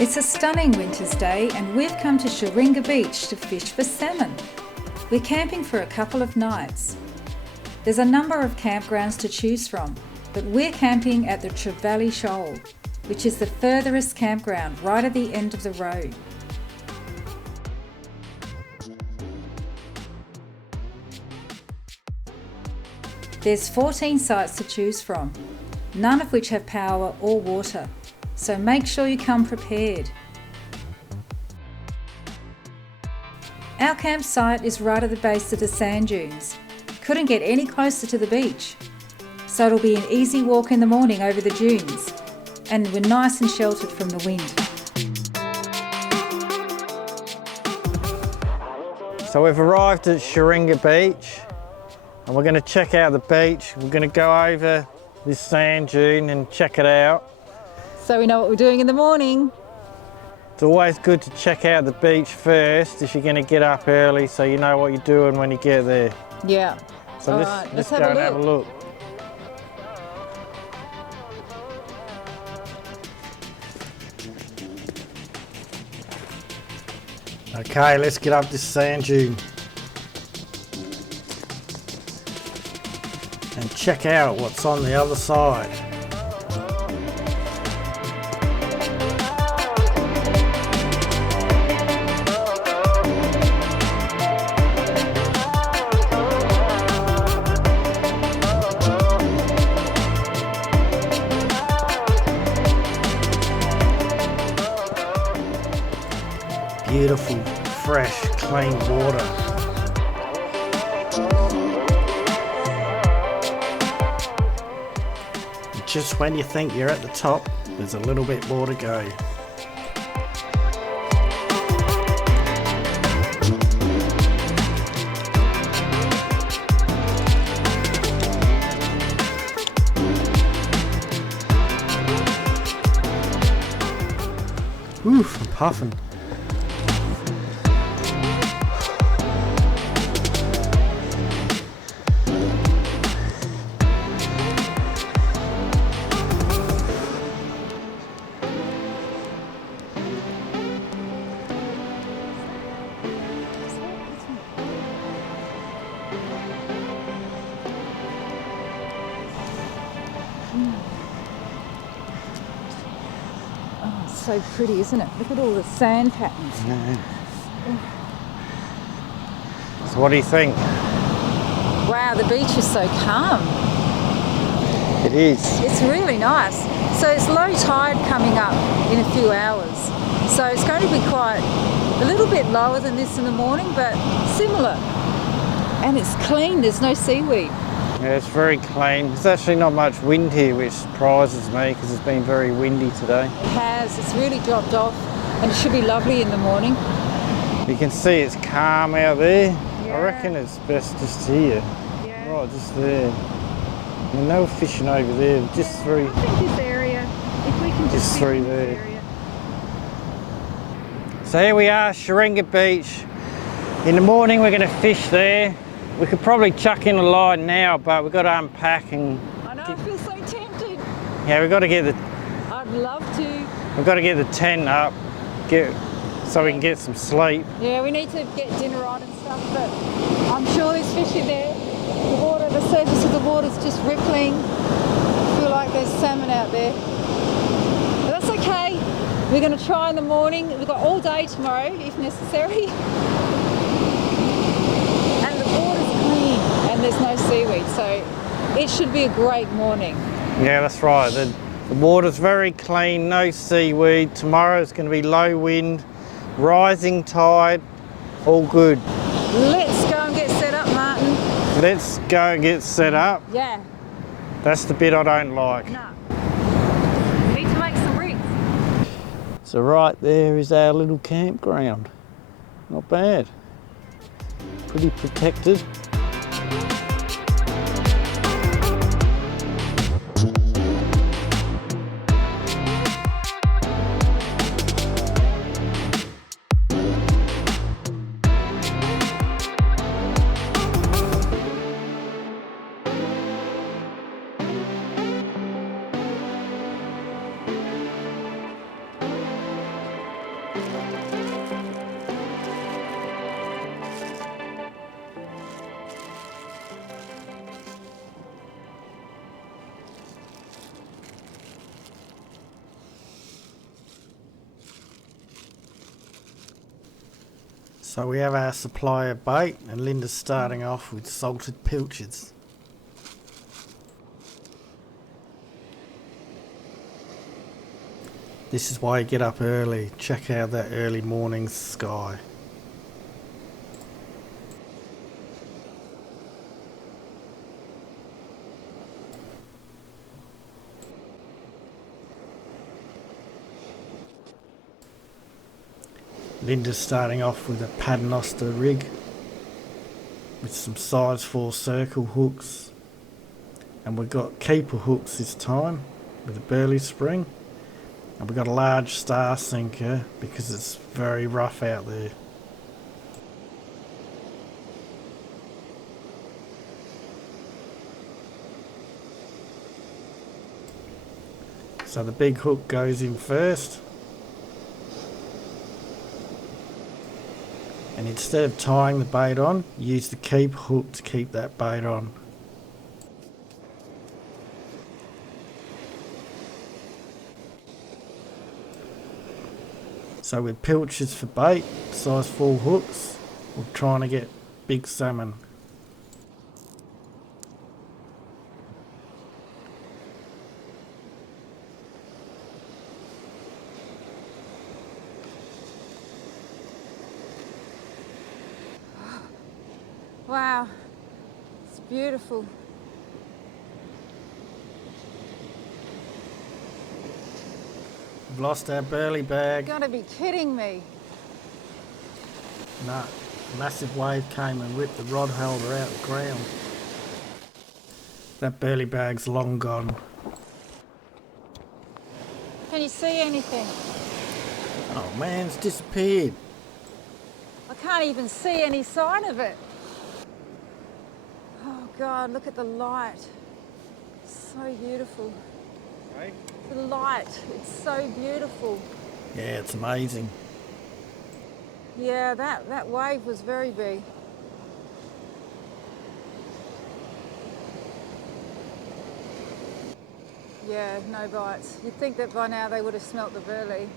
It's a stunning winter's day and we've come to Sheringa Beach to fish for salmon. We're camping for a couple of nights. There's a number of campgrounds to choose from, but we're camping at the Trevally Shoal, which is the furthest campground right at the end of the road. There's 14 sites to choose from, none of which have power or water, so make sure you come prepared. Our campsite is right at the base of the sand dunes. Couldn't get any closer to the beach, so it'll be an easy walk in the morning over the dunes, and we're nice and sheltered from the wind. So we've arrived at Sheringa Beach and we're going to check out the beach. We're going to go over this sand dune and check it out. So we know what we're doing in the morning. It's always good to check out the beach first if you're going to get up early so you know what you're doing when you get there. Yeah. So let's go and have a look. Okay, let's get up this sand dune and check out what's on the other side. Beautiful, fresh, clean water. Just when you think you're at the top, there's a little bit more to go. Oof, I'm puffing. Oh, it's so pretty, isn't it? Look at all the sand patterns. Yeah. So what do you think? Wow, the beach is so calm. It is. It's really nice. So it's low tide coming up in a few hours. So it's going to be quite a little bit lower than this in the morning, but similar. And it's clean, there's no seaweed. Yeah, it's very clean. There's actually not much wind here, which surprises me because it's been very windy today. It has, it's really dropped off and it should be lovely in the morning. You can see it's calm out there. Yeah. I reckon it's best just here. Yeah. Right, just there. I mean, they were fishing over there, just through. I think this area, if we can Just just through fit in there. this area. So here we are, Sheringa Beach. In the morning we're going to fish there. We could probably chuck in a line now, but we've got to unpack and. I know, I feel so tempted. Yeah, we've got to get the. I'd love to. We've got to get the tent up, so we can get some sleep. Yeah, we need to get dinner on and stuff, but I'm sure there's fish in there. The water, the surface of the water's just rippling. I feel like there's salmon out there. But that's okay. We're going to try in the morning. We've got all day tomorrow, if necessary. And the water's clean, and there's no seaweed, so it should be a great morning. Yeah, that's right. The water's very clean, no seaweed. Tomorrow's going to be low wind, rising tide, all good. Let's go and get set up, Martin. Let's go and get set up. Yeah. That's the bit I don't like. No. We need to make some rigs. So right there is our little campground. Not bad. Pretty protected. So we have our supply of bait, and Linda's starting off with salted pilchards. This is why you get up early. Check out that early morning sky. Linda's starting off with a paternoster rig with some size 4 circle hooks, and we've got keeper hooks this time with a burley spring, and we've got a large star sinker because it's very rough out there. So the big hook goes in first, and instead of tying the bait on, use the keep hook to keep that bait on. So with pilchards for bait, size 4 hooks, we're trying to get big salmon. Wow, it's beautiful. We've lost our burley bag. You've got to be kidding me. No, massive wave came and ripped the rod holder out the ground. That burley bag's long gone. Can you see anything? Oh man, it's disappeared. I can't even see any sign of it. Oh God, look at the light. So beautiful. Right? The light, it's so beautiful. Yeah, it's amazing. Yeah, that wave was very big. Yeah, no bites. You'd think that by now they would have smelt the burley.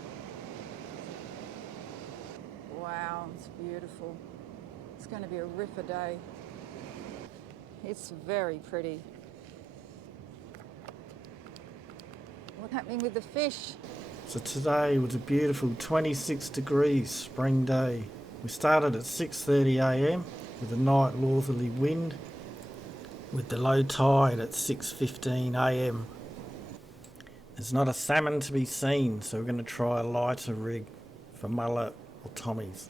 Wow, it's beautiful. It's going to be a ripper day. It's very pretty. What's happening with the fish? So today was a beautiful 26 degrees spring day. We started at 6:30 a.m. with a night northerly wind, with the low tide at 6:15 a.m. There's not a salmon to be seen, so we're going to try a lighter rig for mullet or Tommy's.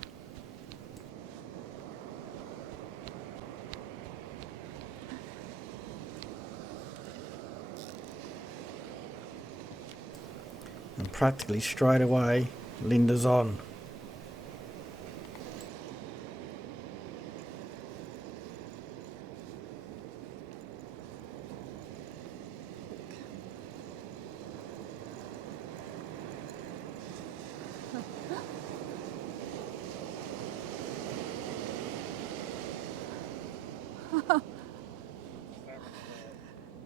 And practically straight away, Linda's on.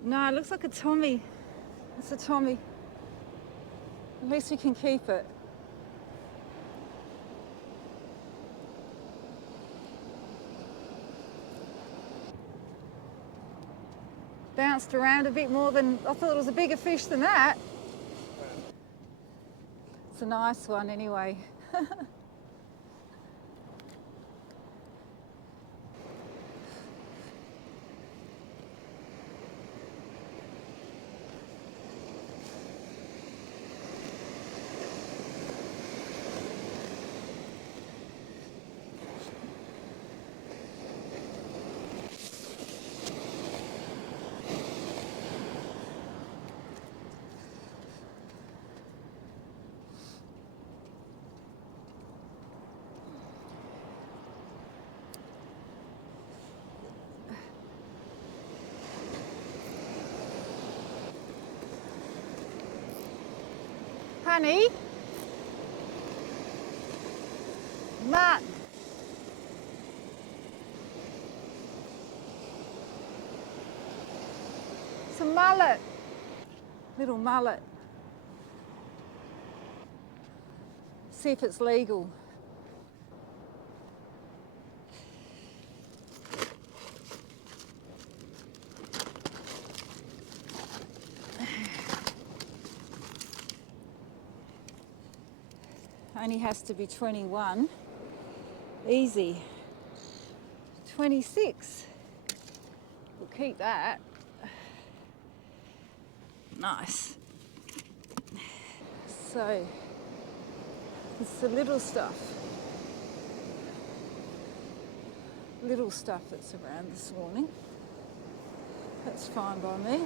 No, it looks like a Tommy. It's a Tommy. At least we can keep it. Bounced around a bit more than I thought. It was a bigger fish than that. It's a nice one anyway. Honey? Matt? It's a mullet. Little mullet. See if it's legal. only has to be 21. Easy. 26. We'll keep that. Nice. So, it's the little stuff. Little stuff that's around this morning. That's fine by me.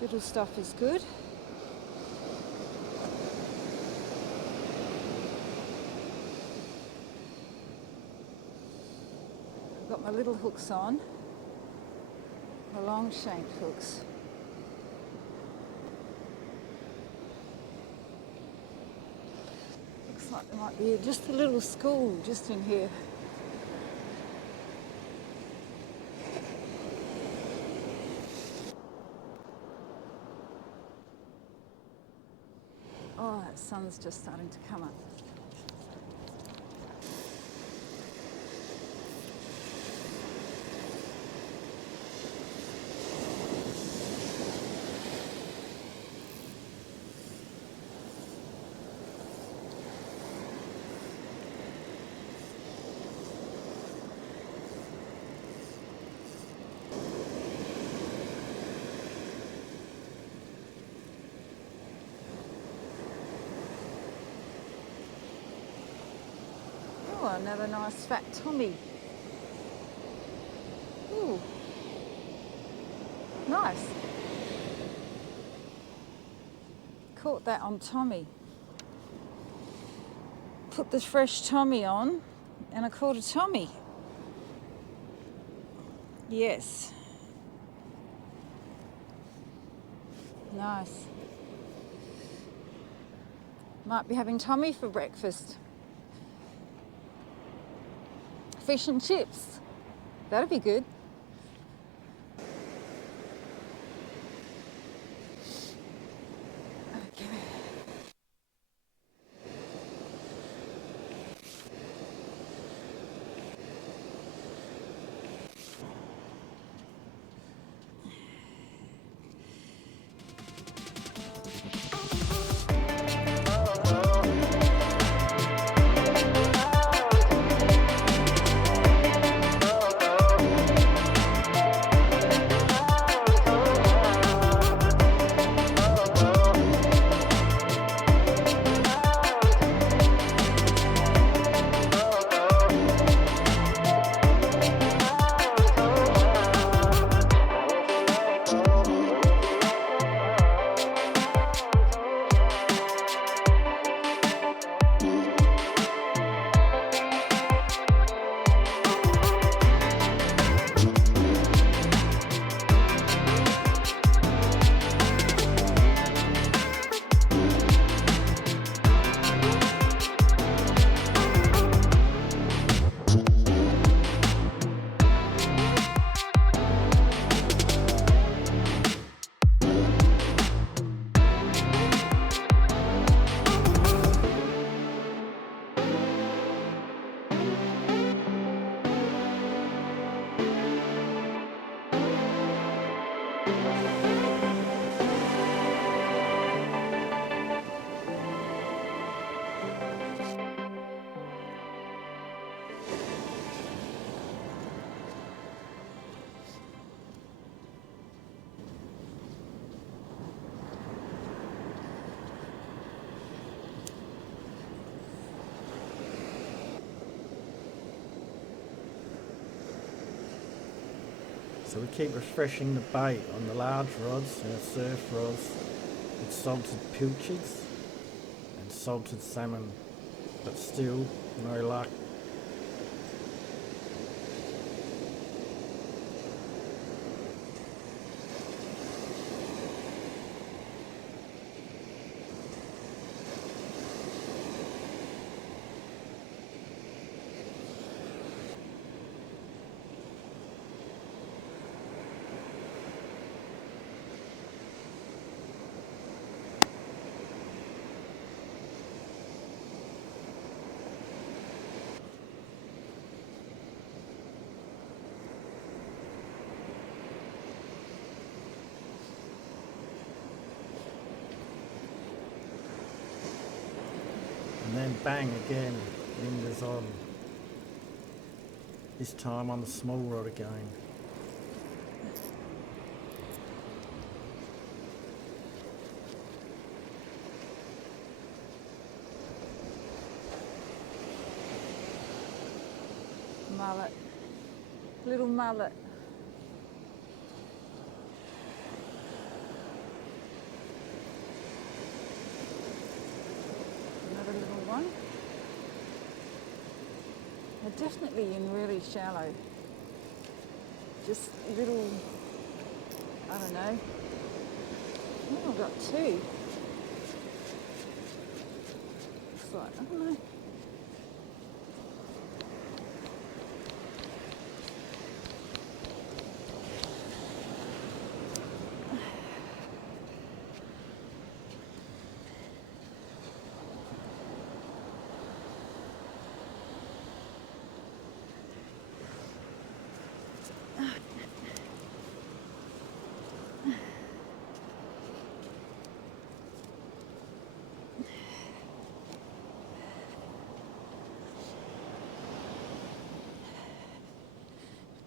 Little stuff is good. I've got my little hooks on, my long shanked hooks. Looks like there might be just a little school just in here. Oh, that sun's just starting to come up. Oh, another nice fat Tommy. Ooh, nice. Caught that on Tommy. Put the fresh Tommy on and I caught a Tommy. Yes. Nice. Might be having Tommy for breakfast. Fish and chips. That'd be good. Okay. So we keep refreshing the bait on the large rods, our surf rods, with salted pilchards and salted salmon, but still no luck. And bang again, wind is on. This time on the small rod again. Mullet, little mullet. Another little one. They're definitely in really shallow. Just little, I don't know. Oh, I've got two. It's like, I don't know.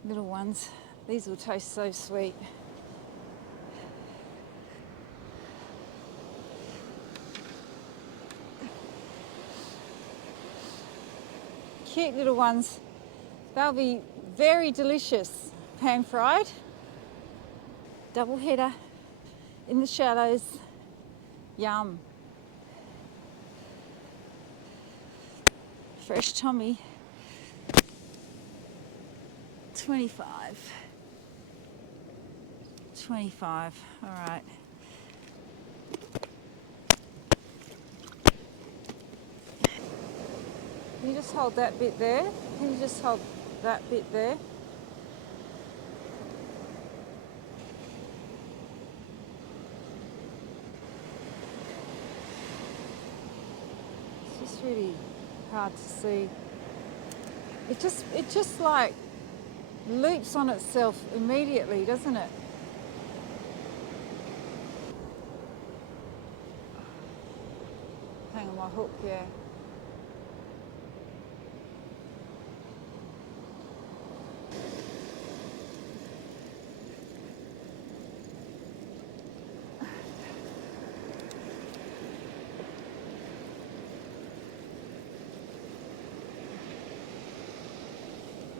Little ones. These will taste so sweet. Cute little ones. They'll be very delicious. Pan fried. Double header in the shallows. Yum. Fresh Tommy. 25. 25. All right. Can you just hold that bit there? Can you just hold that bit there? It's just really hard to see. It just like loops on itself immediately, doesn't it? Hang on my hook, yeah.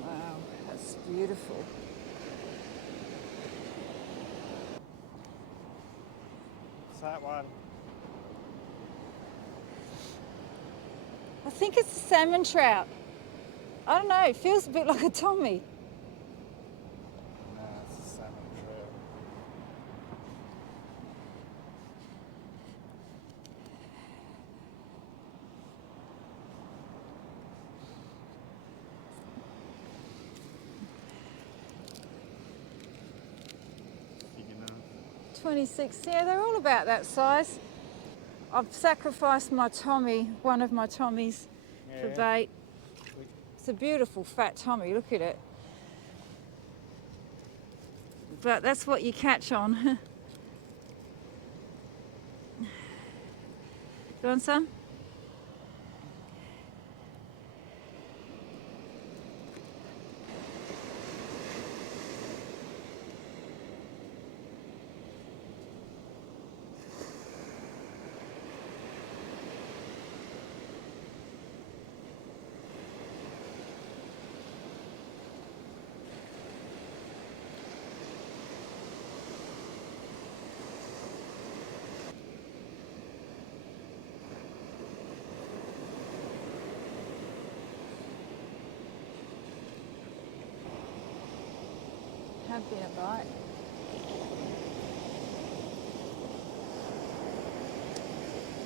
Wow, that's beautiful. It's that one. I think it's a salmon trout. I don't know, it feels a bit like a Tommy. No, it's a salmon trout. Big enough. 26, yeah, they're all about that size. I've sacrificed my Tommy, one of my Tommies, for bait. It's a beautiful fat Tommy, look at it. But that's what you catch on. You want some? Have been a bite.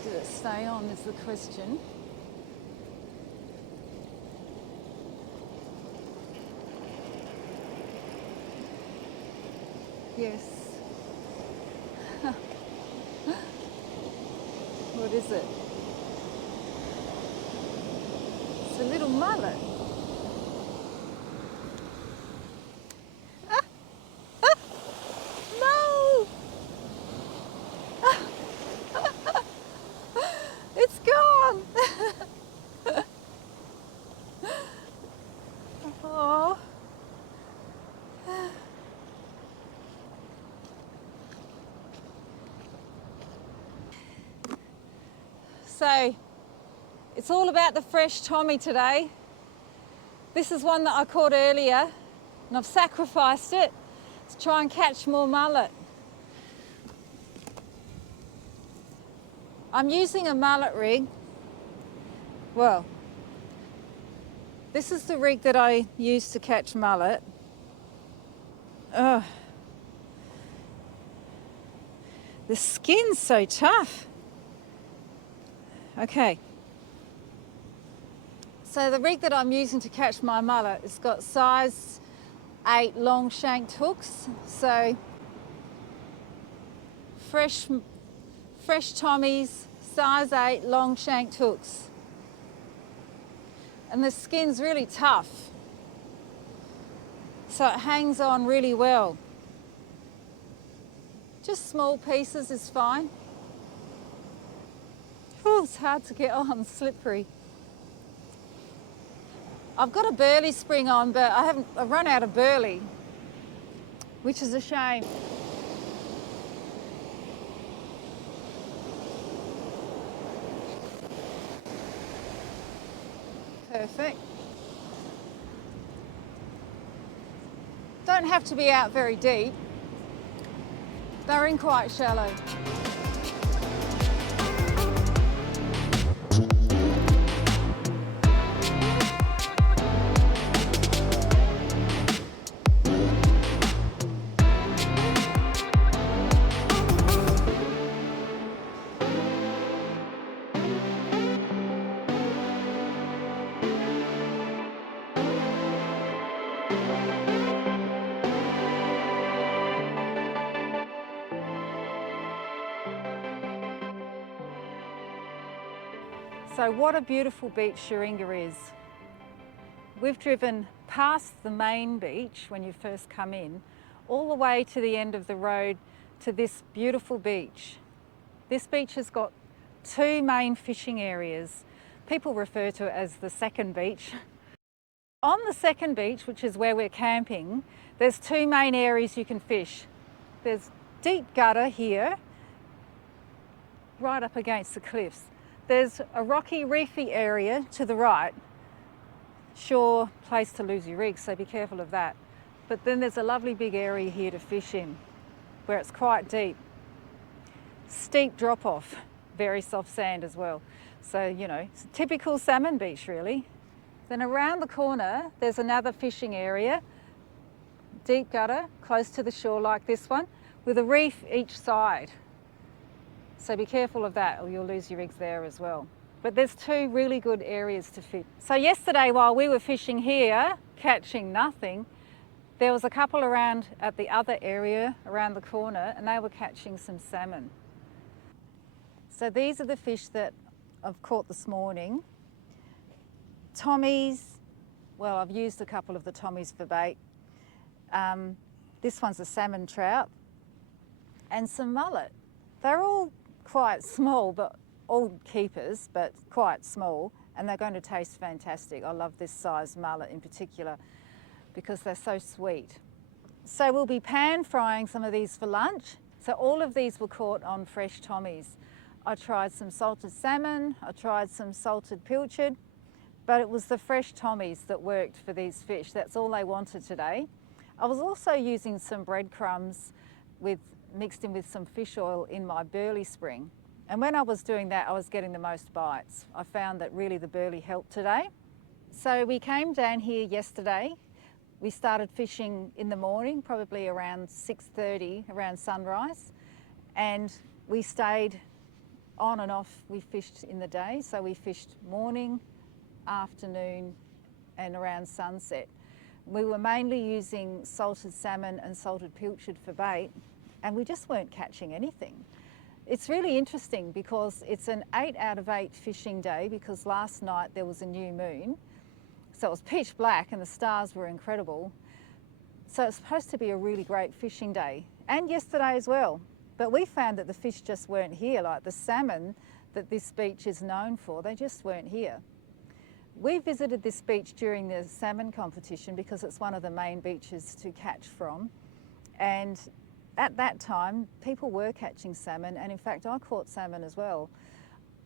Did it stay on is the question. Yes. What is it? It's a little mullet. No! It's gone! So it's all about the fresh Tommy today. This is one that I caught earlier and I've sacrificed it to try and catch more mullet. I'm using a mullet rig. Well, this is the rig that I use to catch mullet. Ugh. The skin's so tough. Okay. So the rig that I'm using to catch my mullet has got size 8 long shanked hooks. So fresh Tommies, size 8 long shanked hooks. And the skin's really tough. So it hangs on really well. Just small pieces is fine. Oh, it's hard to get on, slippery. I've got a burley spring on, but I've run out of burley, which is a shame. Perfect. Don't have to be out very deep. They're in quite shallow. So what a beautiful beach Sheringa is. We've driven past the main beach when you first come in, all the way to the end of the road to this beautiful beach. This beach has got 2 main fishing areas. People refer to it as the second beach. On the second beach, which is where we're camping, there's 2 main areas you can fish. There's deep gutter here, right up against the cliffs. There's a rocky, reefy area to the right. Sure place to lose your rig, so be careful of that. But then there's a lovely big area here to fish in, where it's quite deep. Steep drop off, very soft sand as well. So, you know, it's a typical salmon beach really. Then around the corner, there's another fishing area, deep gutter, close to the shore like this one, with a reef each side. So be careful of that or you'll lose your rigs there as well. But there's 2 really good areas to fish. So yesterday while we were fishing here, catching nothing, there was a couple around at the other area around the corner and they were catching some salmon. So these are the fish that I've caught this morning. Tommies, well I've used a couple of the tommies for bait. This one's a salmon trout and some mullet. They're all quite small, but all keepers, but quite small, and they're going to taste fantastic. I love this size mullet in particular because they're so sweet. So we'll be pan frying some of these for lunch. So all of these were caught on fresh tommies. I tried some salted salmon, I tried some salted pilchard, but it was the fresh tommies that worked for these fish. That's all they wanted today. I was also using some breadcrumbs mixed in with some fish oil in my burley spring. And when I was doing that, I was getting the most bites. I found that really the burley helped today. So we came down here yesterday. We started fishing in the morning, probably around 6:30, around sunrise. And we stayed on and off. We fished in the day. So we fished morning, afternoon, and around sunset. We were mainly using salted salmon and salted pilchard for bait, and we just weren't catching anything. It's really interesting because it's an 8 out of 8 fishing day because last night there was a new moon. So it was pitch black and the stars were incredible. So it's supposed to be a really great fishing day, and yesterday as well. But we found that the fish just weren't here, like the salmon that this beach is known for, they just weren't here. We visited this beach during the salmon competition because it's one of the main beaches to catch from. And at that time, people were catching salmon, and in fact, I caught salmon as well.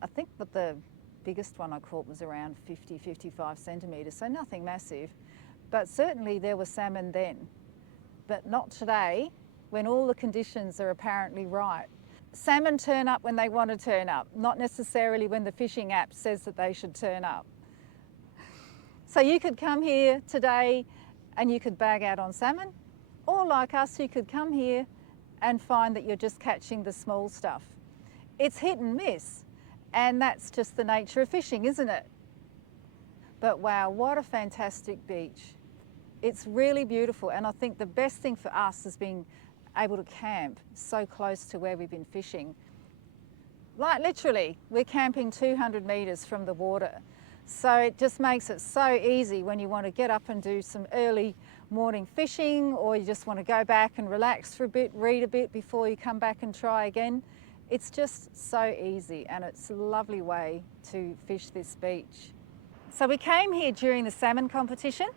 I think that the biggest one I caught was around 50, 55 centimetres, so nothing massive. But certainly there was salmon then, but not today when all the conditions are apparently right. Salmon turn up when they want to turn up, not necessarily when the fishing app says that they should turn up. So you could come here today and you could bag out on salmon, or like us, you could come here and find that you're just catching the small stuff. It's hit and miss, and that's just the nature of fishing, isn't it? But wow, what a fantastic beach. It's really beautiful, and I think the best thing for us is being able to camp so close to where we've been fishing. Like literally, we're camping 200 metres from the water. So it just makes it so easy when you want to get up and do some early morning fishing, or you just want to go back and relax for a bit, read a bit before you come back and try again. It's just so easy, and it's a lovely way to fish this beach. So we came here during the salmon competition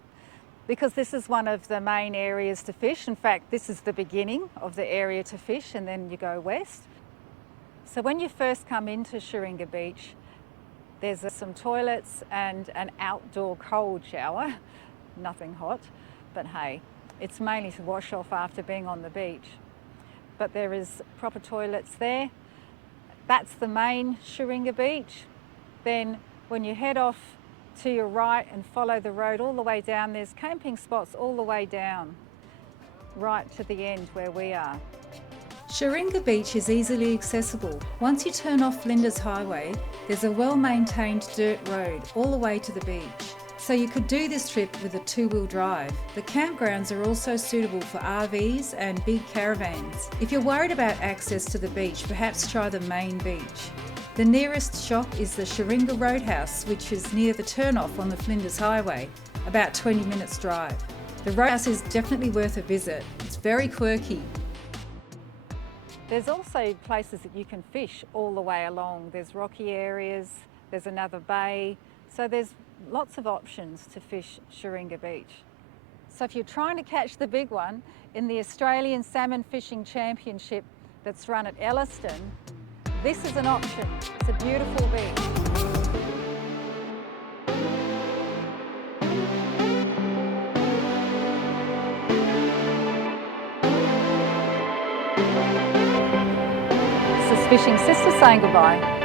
because this is one of the main areas to fish. In fact, this is the beginning of the area to fish, and then you go west. So when you first come into Sheringa Beach, there's some toilets and an outdoor cold shower. Nothing hot, but hey, it's mainly to wash off after being on the beach. But there is proper toilets there. That's the main Sheringa Beach. Then when you head off to your right and follow the road all the way down, there's camping spots all the way down, right to the end where we are. Sheringa Beach is easily accessible. Once you turn off Flinders Highway, there's a well-maintained dirt road all the way to the beach. So you could do this trip with a two-wheel drive. The campgrounds are also suitable for RVs and big caravans. If you're worried about access to the beach, perhaps try the main beach. The nearest shop is the Sheringa Roadhouse, which is near the turnoff on the Flinders Highway, about 20 minutes drive. The Roadhouse is definitely worth a visit. It's very quirky. There's also places that you can fish all the way along. There's rocky areas, there's another bay, so there's lots of options to fish Sheringa Beach. So if you're trying to catch the big one in the Australian Salmon Fishing Championship that's run at Elliston, this is an option. It's a beautiful beach. Fishing sister saying goodbye.